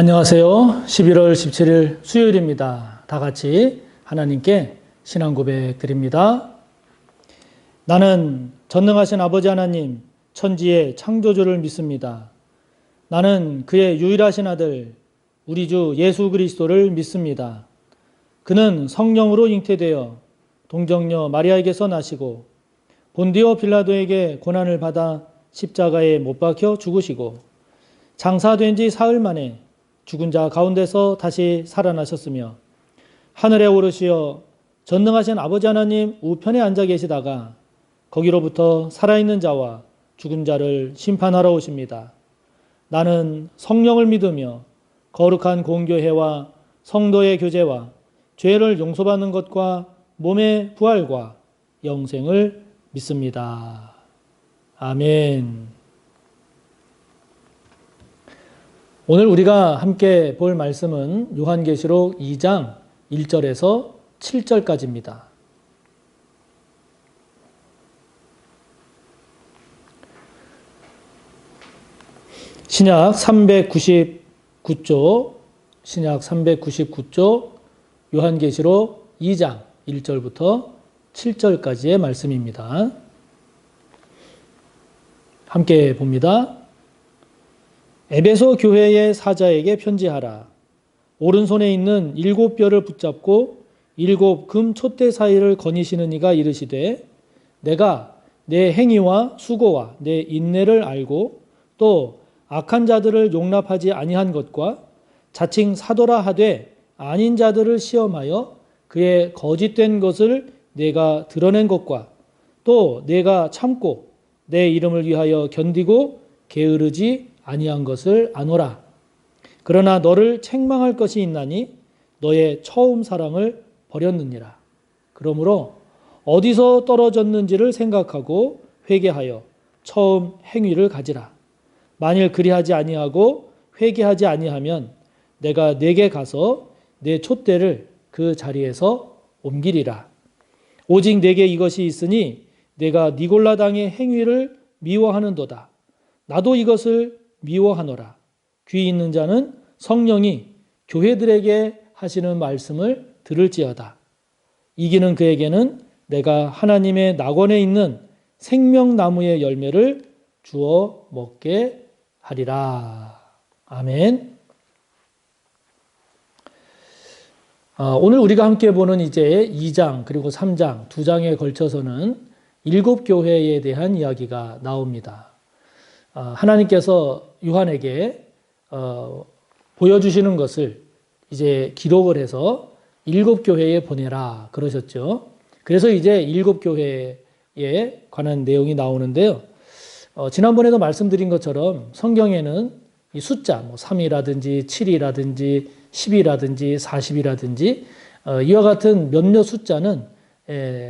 안녕하세요. 11월 17일 수요일입니다. 다 같이 하나님께 신앙 고백 드립니다. 나는 전능하신 아버지 하나님, 천지의 창조주를 믿습니다. 나는 그의 유일하신 아들, 우리 주 예수 그리스도를 믿습니다. 그는 성령으로 잉태되어 동정녀 마리아에게서 나시고 본디오 빌라도에게 고난을 받아 십자가에 못 박혀 죽으시고 장사된 지 사흘 만에 죽은 자 가운데서 다시 살아나셨으며 하늘에 오르시어 전능하신 아버지 하나님 우편에 앉아 계시다가 거기로부터 살아있는 자와 죽은 자를 심판하러 오십니다. 나는 성령을 믿으며 거룩한 공교회와 성도의 교제와 죄를 용서받는 것과 몸의 부활과 영생을 믿습니다. 아멘. 오늘 우리가 함께 볼 말씀은 요한계시록 2장 1절에서 7절까지입니다. 신약 399쪽 요한계시록 2장 1절부터 7절까지의 말씀입니다. 함께 봅니다. 에베소 교회의 사자에게 편지하라. 오른손에 있는 7뼈를 붙잡고 7 금 촛대 사이를 거니시는 이가 이르시되 내가 내 행위와 수고와 내 인내를 알고 또 악한 자들을 용납하지 아니한 것과 자칭 사도라 하되 아닌 자들을 시험하여 그의 거짓된 것을 내가 드러낸 것과 또 내가 참고 내 이름을 위하여 견디고 게으르지 아니한 것을 아노라. 그러나 너를 책망할 것이 있나니 너의 처음 사랑을 버렸느니라. 그러므로 어디서 떨어졌는지를 생각하고 회개하여 처음 행위를 가지라. 만일 그리하지 아니하고 회개하지 아니하면 내가 네게 가서 내 촛대를 그 자리에서 옮기리라. 오직 네게 이것이 있으니 내가 니골라 당의 행위를 미워하는도다. 나도 이것을 미워하노라. 귀 있는 자는 성령이 교회들에게 하시는 말씀을 들을지어다. 이기는 그에게는 내가 하나님의 낙원에 있는 생명나무의 열매를 주어 먹게 하리라. 아멘. 오늘 우리가 함께 보는 이제 2장 그리고 3장 두 장에 걸쳐서는 7교회에 대한 이야기가 나옵니다. 하나님께서 요한에게 보여주시는 것을 이제 기록을 해서 7교회에 보내라 그러셨죠. 그래서 이제 7교회에 관한 내용이 나오는데요. 지난번에도 말씀드린 것처럼 성경에는 이 숫자 3이라든지 7이라든지 10이라든지 40이라든지 이와 같은 몇몇 숫자는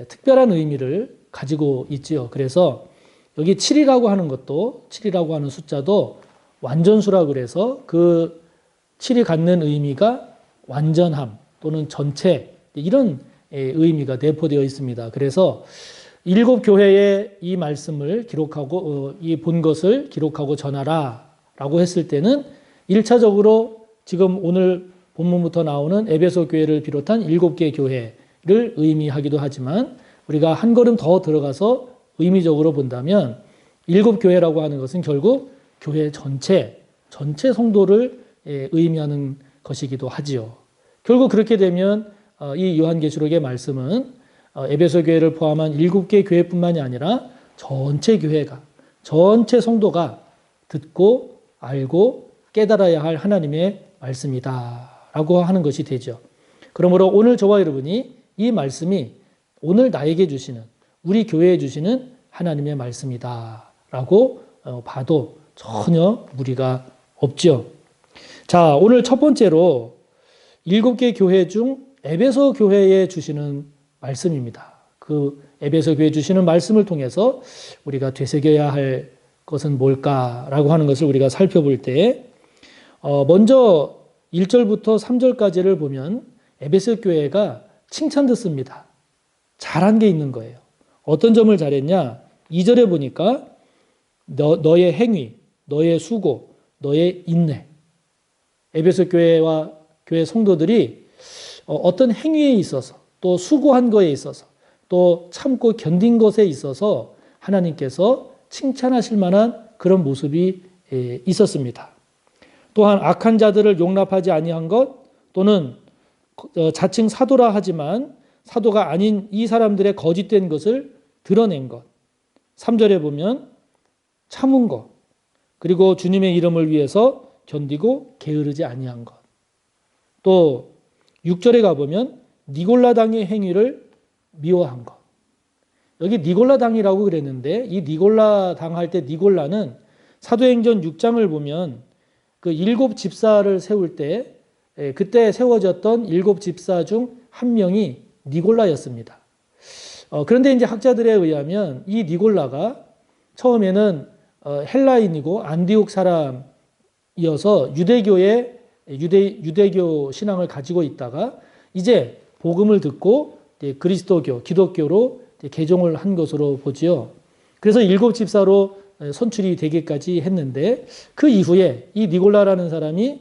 특별한 의미를 가지고 있지요. 그래서 여기 7이라고 하는 것도 7이라고 하는 숫자도 완전수라고 그래서 그 7이 갖는 의미가 완전함 또는 전체 이런 의미가 내포되어 있습니다. 그래서 7교회에 이 말씀을 기록하고 이 본 것을 기록하고 전하라 라고 했을 때는 1차적으로 지금 오늘 본문부터 나오는 에베소 교회를 비롯한 7개 교회를 의미하기도 하지만 우리가 한 걸음 더 들어가서 의미적으로 본다면 7교회라고 하는 것은 결국 교회 전체 성도를 의미하는 것이기도 하지요. 결국 그렇게 되면 이 요한계시록의 말씀은 에베소 교회를 포함한 7개 교회뿐만이 아니라 전체 교회가 전체 성도가 듣고 알고 깨달아야 할 하나님의 말씀이다라고 하는 것이 되죠. 그러므로 오늘 저와 여러분이 이 말씀이 오늘 나에게 주시는 우리 교회에 주시는 하나님의 말씀이다라고 봐도 전혀 무리가 없죠. 자, 오늘 첫 번째로 7개 교회 중 에베소 교회에 주시는 말씀입니다. 그 에베소 교회에 주시는 말씀을 통해서 우리가 되새겨야 할 것은 뭘까라고 하는 것을 우리가 살펴볼 때 먼저 1절부터 3절까지를 보면 에베소 교회가 칭찬 듣습니다. 잘한 게 있는 거예요. 어떤 점을 잘했냐? 2절에 보니까 너의 행위, 너의 수고, 너의 인내. 에베소 교회와 교회 성도들이 어떤 행위에 있어서 또 수고한 거에 있어서 또 참고 견딘 것에 있어서 하나님께서 칭찬하실 만한 그런 모습이 있었습니다. 또한 악한 자들을 용납하지 아니한 것 또는 자칭 사도라 하지만 사도가 아닌 이 사람들의 거짓된 것을 드러낸 것. 3절에 보면 참은 것. 그리고 주님의 이름을 위해서 견디고 게으르지 아니한 것. 또 6절에 가보면 니골라 당의 행위를 미워한 것. 여기 니골라 당이라고 그랬는데 이 니골라 당할 때 니골라는 사도행전 6장을 보면 그 7 집사를 세울 때 그때 세워졌던 7 집사 중 한 명이 니골라였습니다. 그런데 이제 학자들에 의하면 이 니골라가 처음에는 헬라인이고 안디옥 사람이어서 유대교 신앙을 가지고 있다가 이제 복음을 듣고 그리스도교, 기독교로 개종을 한 것으로 보지요. 그래서 7 집사로 선출이 되기까지 했는데 그 이후에 이 니골라라는 사람이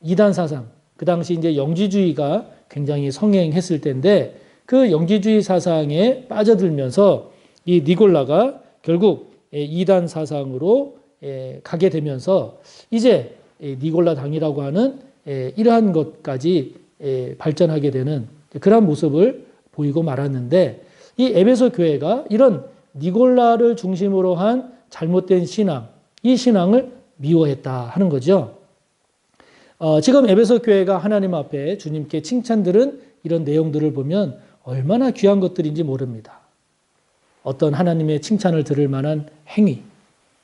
이단 사상, 그 당시 이제 영지주의가 굉장히 성행했을 때인데 그 영지주의 사상에 빠져들면서 이 니골라가 결국 이단 사상으로 가게 되면서 이제 니골라 당이라고 하는 이러한 것까지 발전하게 되는 그런 모습을 보이고 말았는데 이 에베소 교회가 이런 니골라를 중심으로 한 잘못된 신앙, 이 신앙을 미워했다 하는 거죠. 지금 에베소 교회가 하나님 앞에 주님께 칭찬들은 이런 내용들을 보면 얼마나 귀한 것들인지 모릅니다. 어떤 하나님의 칭찬을 들을 만한 행위,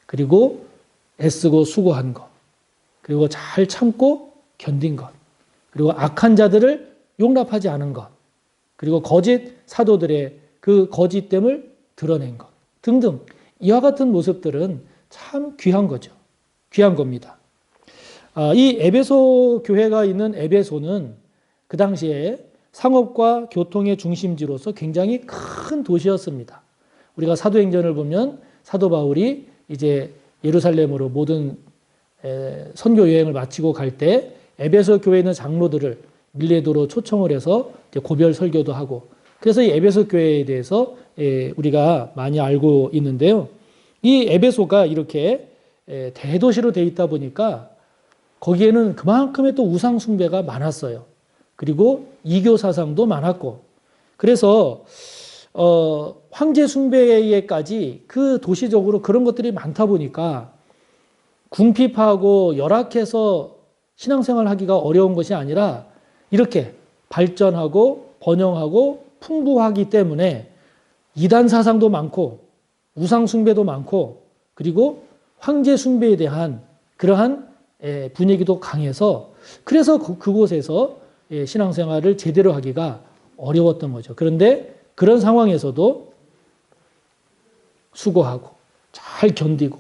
그리고 애쓰고 수고한 것, 그리고 잘 참고 견딘 것, 그리고 악한 자들을 용납하지 않은 것, 그리고 거짓 사도들의 그 거짓됨을 드러낸 것 등등 이와 같은 모습들은 참 귀한 거죠. 귀한 겁니다. 이 에베소 교회가 있는 에베소는 그 당시에 상업과 교통의 중심지로서 굉장히 큰 도시였습니다. 우리가 사도행전을 보면 사도 바울이 이제 예루살렘으로 모든 선교 여행을 마치고 갈 때 에베소 교회에 있는 장로들을 밀레도로 초청을 해서 고별 설교도 하고 그래서 이 에베소 교회에 대해서 우리가 많이 알고 있는데요. 이 에베소가 이렇게 대도시로 돼 있다 보니까 거기에는 그만큼의 또 우상 숭배가 많았어요. 그리고 이교 사상도 많았고 그래서 황제 숭배에까지 그 도시적으로 그런 것들이 많다 보니까 궁핍하고 열악해서 신앙생활 하기가 어려운 것이 아니라 이렇게 발전하고 번영하고 풍부하기 때문에 이단 사상도 많고 우상 숭배도 많고 그리고 황제 숭배에 대한 그러한 분위기도 강해서 그래서 그곳에서 신앙생활을 제대로 하기가 어려웠던 거죠. 그런데 그런 상황에서도 수고하고 잘 견디고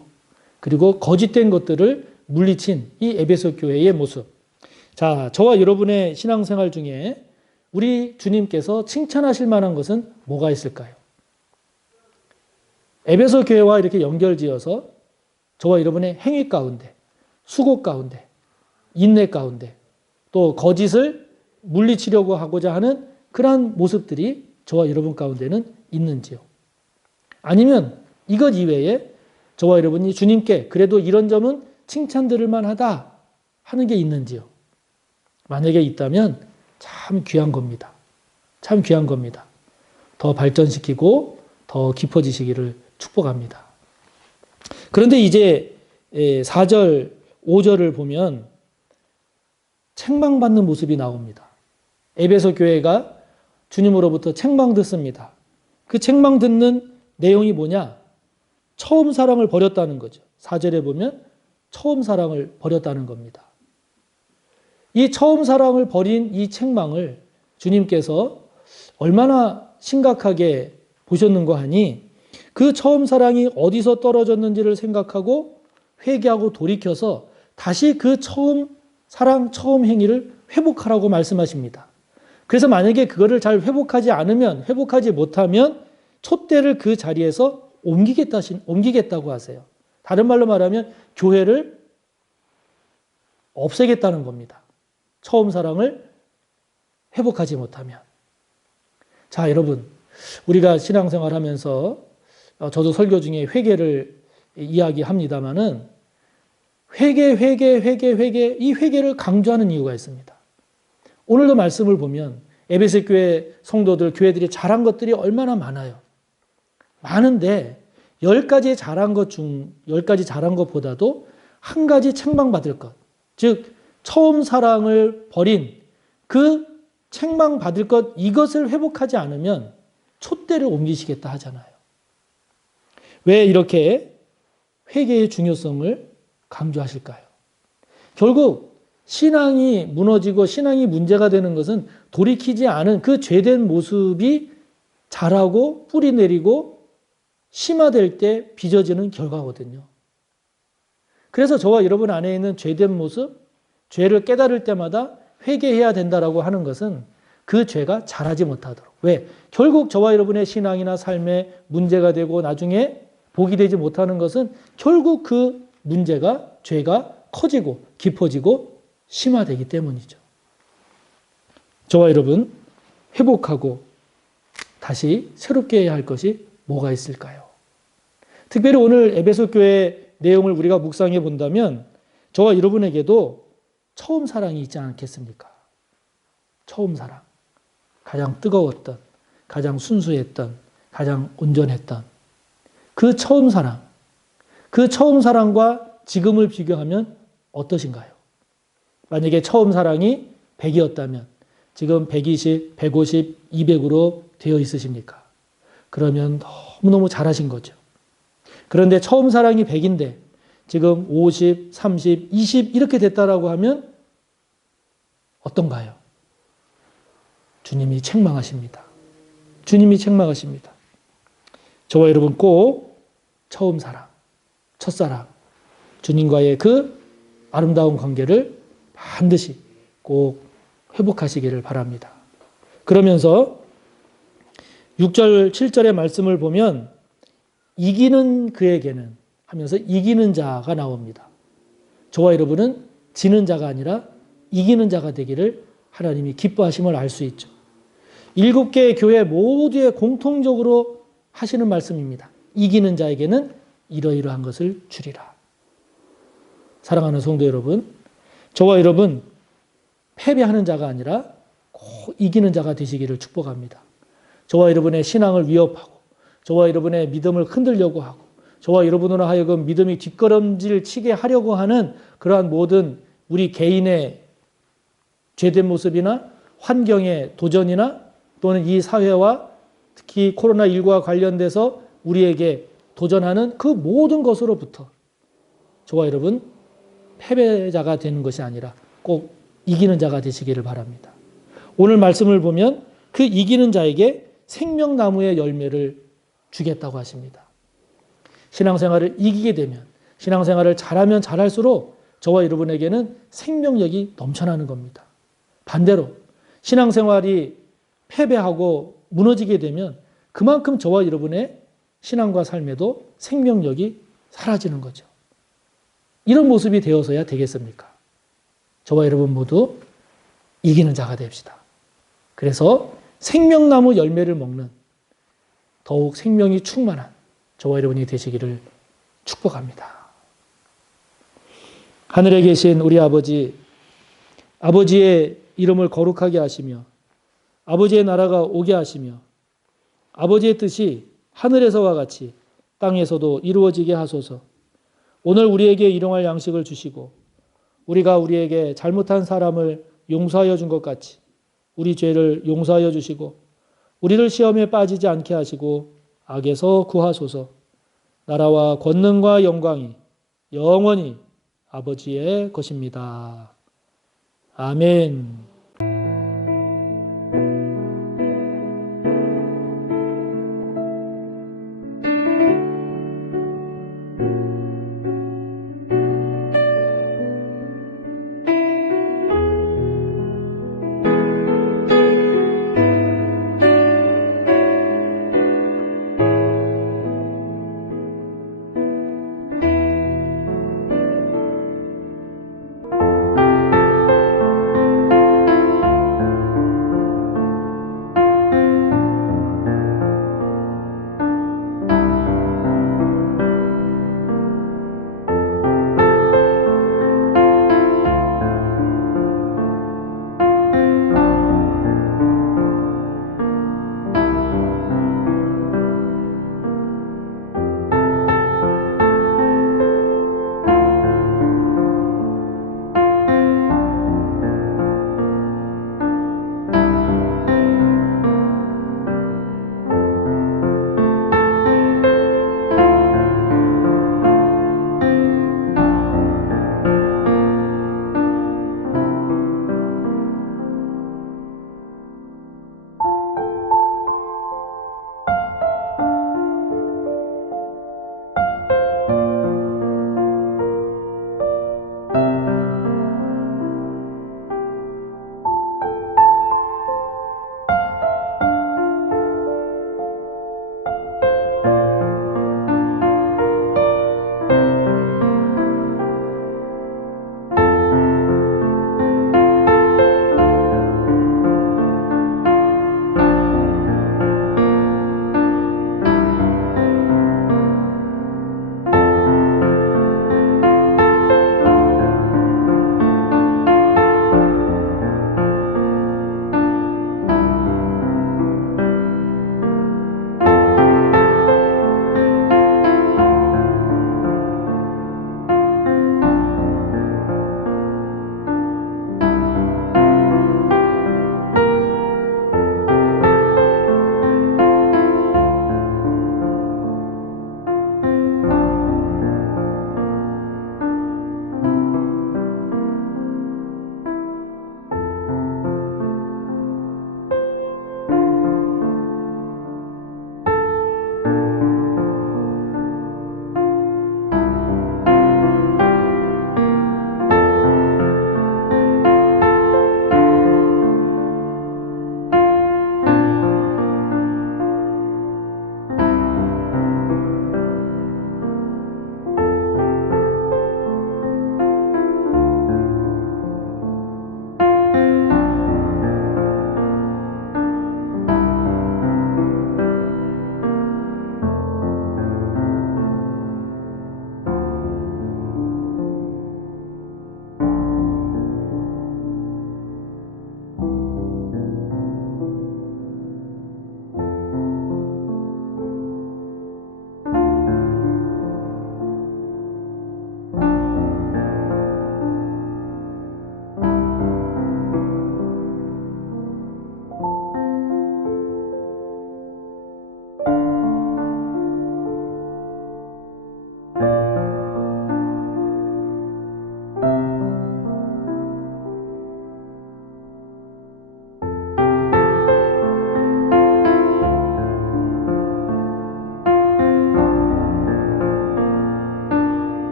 그리고 거짓된 것들을 물리친 이 에베소 교회의 모습. 자, 저와 여러분의 신앙생활 중에 우리 주님께서 칭찬하실 만한 것은 뭐가 있을까요? 에베소 교회와 이렇게 연결지어서 저와 여러분의 행위 가운데 수고 가운데, 인내 가운데, 또 거짓을 물리치려고 하고자 하는 그러한 모습들이 저와 여러분 가운데는 있는지요? 아니면 이것 이외에 저와 여러분이 주님께 그래도 이런 점은 칭찬 들을 만하다 하는 게 있는지요? 만약에 있다면 참 귀한 겁니다. 참 귀한 겁니다. 더 발전시키고 더 깊어지시기를 축복합니다. 그런데 이제 4절, 5절을 보면 책망받는 모습이 나옵니다. 에베소 교회가 주님으로부터 책망 듣습니다. 그 책망 듣는 내용이 뭐냐? 처음 사랑을 버렸다는 거죠. 4절에 보면 처음 사랑을 버렸다는 겁니다. 이 처음 사랑을 버린 이 책망을 주님께서 얼마나 심각하게 보셨는가 하니 그 처음 사랑이 어디서 떨어졌는지를 생각하고 회개하고 돌이켜서 다시 그 처음 사랑, 처음 행위를 회복하라고 말씀하십니다. 그래서 만약에 그거를 잘 회복하지 못하면 촛대를 그 자리에서 옮기겠다고 하세요. 다른 말로 말하면 교회를 없애겠다는 겁니다. 처음 사랑을 회복하지 못하면. 자, 여러분, 우리가 신앙생활 하면서 저도 설교 중에 회개를 이야기합니다마는 회개, 이 회개를 강조하는 이유가 있습니다. 오늘도 말씀을 보면 에베소 교회 성도들, 교회들이 잘한 것들이 얼마나 많아요. 많은데 10가지 잘한 것보다도 한 가지 책망받을 것, 즉 처음 사랑을 버린 그 책망받을 것, 이것을 회복하지 않으면 촛대를 옮기시겠다 하잖아요. 왜 이렇게 회개의 중요성을 강조하실까요? 결국 신앙이 무너지고 신앙이 문제가 되는 것은 돌이키지 않은 그 죄된 모습이 자라고 뿌리 내리고 심화될 때 빚어지는 결과거든요. 그래서 저와 여러분 안에 있는 죄된 모습, 죄를 깨달을 때마다 회개해야 된다라고 하는 것은 그 죄가 자라지 못하도록. 왜? 결국 저와 여러분의 신앙이나 삶에 문제가 되고 나중에 복이 되지 못하는 것은 결국 그 문제가, 죄가 커지고 깊어지고 심화되기 때문이죠. 저와 여러분, 회복하고 다시 새롭게 해야 할 것이 뭐가 있을까요? 특별히 오늘 에베소 교회 내용을 우리가 묵상해 본다면 저와 여러분에게도 처음 사랑이 있지 않겠습니까? 처음 사랑. 가장 뜨거웠던, 가장 순수했던, 가장 온전했던 그 처음 사랑. 그 처음 사랑과 지금을 비교하면 어떠신가요? 만약에 처음 사랑이 100이었다면 지금 120, 150, 200으로 되어 있으십니까? 그러면 너무너무 잘하신 거죠. 그런데 처음 사랑이 100인데 지금 50, 30, 20 이렇게 됐다라고 하면 어떤가요? 주님이 책망하십니다. 주님이 책망하십니다. 저와 여러분 꼭 처음 사랑, 첫사랑, 주님과의 그 아름다운 관계를 반드시 꼭 회복하시기를 바랍니다. 그러면서 6절, 7절의 말씀을 보면 이기는 그에게는 하면서 이기는 자가 나옵니다. 저와 여러분은 지는 자가 아니라 이기는 자가 되기를 하나님이 기뻐하심을 알 수 있죠. 7개의 교회 모두에 공통적으로 하시는 말씀입니다. 이기는 자에게는 이러이러한 것을 주리라. 사랑하는 성도 여러분, 저와 여러분 패배하는 자가 아니라 꼭 이기는 자가 되시기를 축복합니다. 저와 여러분의 신앙을 위협하고 저와 여러분의 믿음을 흔들려고 하고 저와 여러분으로 하여금 믿음이 뒷걸음질 치게 하려고 하는 그러한 모든 우리 개인의 죄된 모습이나 환경의 도전이나 또는 이 사회와 특히 코로나19와 관련돼서 우리에게 도전하는 그 모든 것으로부터 저와 여러분 패배자가 되는 것이 아니라 꼭 이기는 자가 되시기를 바랍니다. 오늘 말씀을 보면 그 이기는 자에게 생명나무의 열매를 주겠다고 하십니다. 신앙생활을 이기게 되면, 신앙생활을 잘하면 잘할수록 저와 여러분에게는 생명력이 넘쳐나는 겁니다. 반대로 신앙생활이 패배하고 무너지게 되면 그만큼 저와 여러분의 신앙과 삶에도 생명력이 사라지는 거죠. 이런 모습이 되어서야 되겠습니까? 저와 여러분 모두 이기는 자가 됩시다. 그래서 생명나무 열매를 먹는 더욱 생명이 충만한 저와 여러분이 되시기를 축복합니다. 하늘에 계신 우리 아버지, 아버지의 이름을 거룩하게 하시며 아버지의 나라가 오게 하시며 아버지의 뜻이 하늘에서와 같이 땅에서도 이루어지게 하소서. 오늘 우리에게 일용할 양식을 주시고 우리가 우리에게 잘못한 사람을 용서하여 준 것 같이 우리 죄를 용서하여 주시고 우리를 시험에 빠지지 않게 하시고 악에서 구하소서. 나라와 권능과 영광이 영원히 아버지의 것입니다. 아멘.